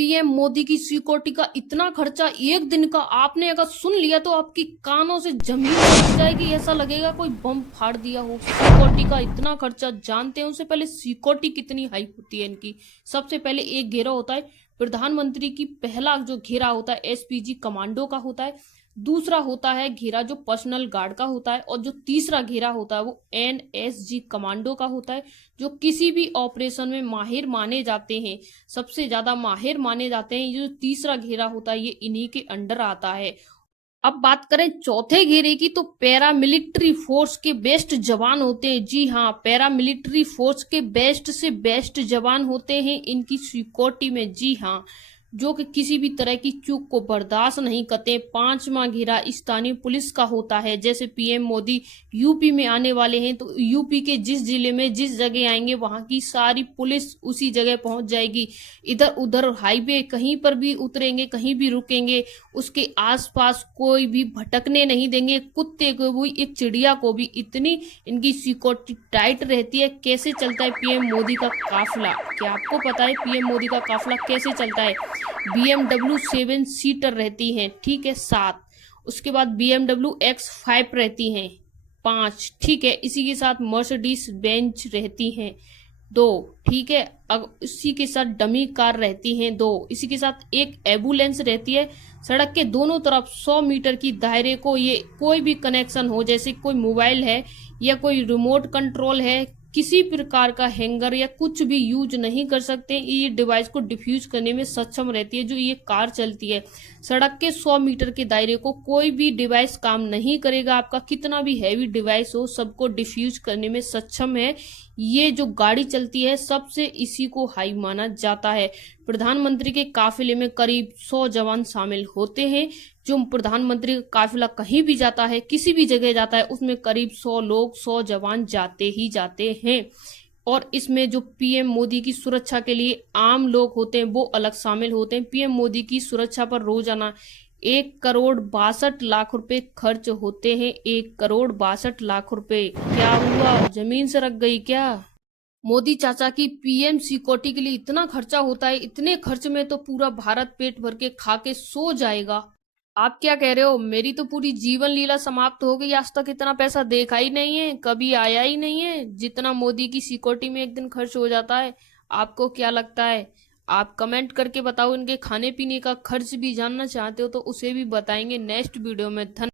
PM Modi की security का इतना खर्चा एक दिन का आपने अगर सुन लिया तो आपकी कानों से जमीन लग जाएगी। ऐसा लगेगा कोई बम फाड़ दिया हो। सिक्योरिटी का इतना खर्चा जानते हैं। उससे पहले सिक्योरिटी कितनी हाई होती है इनकी। सबसे पहले एक घेरा होता है प्रधानमंत्री की, पहला जो घेरा होता है एसपीजी कमांडो का होता है। दूसरा होता है घेरा जो पर्सनल गार्ड का होता है, और जो तीसरा घेरा होता है वो एनएसजी कमांडो का होता है, जो किसी भी ऑपरेशन में माहिर माने जाते हैं। सबसे ज्यादा माहिर माने जाते हैं। ये जो तीसरा घेरा होता है ये इन्हीं के अंडर आता है। अब बात करें चौथे घेरे की, तो पैरामिलिट्री फोर्स के बेस्ट जवान होते हैं। जी हाँ, पैरामिलिट्री फोर्स के बेस्ट से बेस्ट जवान होते हैं इनकी सिक्योरिटी में। जी हाँ, जो कि किसी भी तरह की चूक को बर्दाश्त नहीं करते। पांचवा घेरा स्थानीय पुलिस का होता है। जैसे पीएम मोदी यूपी में आने वाले हैं तो यूपी के जिस जिले में जिस जगह आएंगे वहां की सारी पुलिस उसी जगह पहुंच जाएगी। इधर उधर हाईवे कहीं पर भी उतरेंगे, कहीं भी रुकेंगे, उसके आसपास कोई भी भटकने नहीं देंगे। कुत्ते को भी, एक चिड़िया को भी। इतनी इनकी सिक्योरिटी टाइट रहती है। कैसे चलता है पीएम मोदी का काफिला? क्या आपको पता है पीएम मोदी का काफिला कैसे चलता है? BMW 7 सीटर रहती हैं, ठीक है, 7। उसके बाद BMW X5 रहती हैं, 5, ठीक है। इसी के साथ मर्सिडीज बेंच रहती हैं, 2, ठीक है। अब इसी के साथ डमी कार रहती हैं, 2। इसी के साथ एक एम्बुलेंस रहती है। सड़क के दोनों तरफ 100 मीटर की दायरे को ये कोई भी कनेक्शन हो, जैसे कोई मोबाइल है या कोई रिमोट कंट्रोल है, किसी प्रकार का हैंगर या कुछ भी यूज नहीं कर सकते। ये डिवाइस को डिफ्यूज करने में सक्षम रहती है जो ये कार चलती है। सड़क के 100 मीटर के दायरे को कोई भी डिवाइस काम नहीं करेगा। आपका कितना भी हैवी डिवाइस हो सबको डिफ्यूज करने में सक्षम है। ये जो गाड़ी चलती है सबसे इसी को हाई माना जाता है। प्रधानमंत्री के काफिले में करीब 100 जवान शामिल होते हैं। जो प्रधानमंत्री का काफिला कहीं भी जाता है, किसी भी जगह जाता है, उसमें करीब 100 लोग, 100 जवान जाते ही जाते हैं। और इसमें जो पीएम मोदी की सुरक्षा के लिए आम लोग होते हैं वो अलग शामिल होते हैं। पीएम मोदी की सुरक्षा पर रोजाना 1,62,00,000 रुपए खर्च होते हैं। 1,62,00,000 रुपए। क्या हुआ, जमीन से रख गई क्या? मोदी चाचा की पीएम सिक्योरिटी के लिए इतना खर्चा होता है। इतने खर्च में तो पूरा भारत पेट भर के खा के सो जाएगा। आप क्या कह रहे हो? मेरी तो पूरी जीवन लीला समाप्त हो गई। आज तक इतना पैसा देखा ही नहीं है, कभी आया ही नहीं है जितना मोदी की सिक्योरिटी में एक दिन खर्च हो जाता है। आपको क्या लगता है? आप कमेंट करके बताओ। इनके खाने पीने का खर्च भी जानना चाहते हो तो उसे भी बताएंगे नेक्स्ट वीडियो में। धन्यवाद।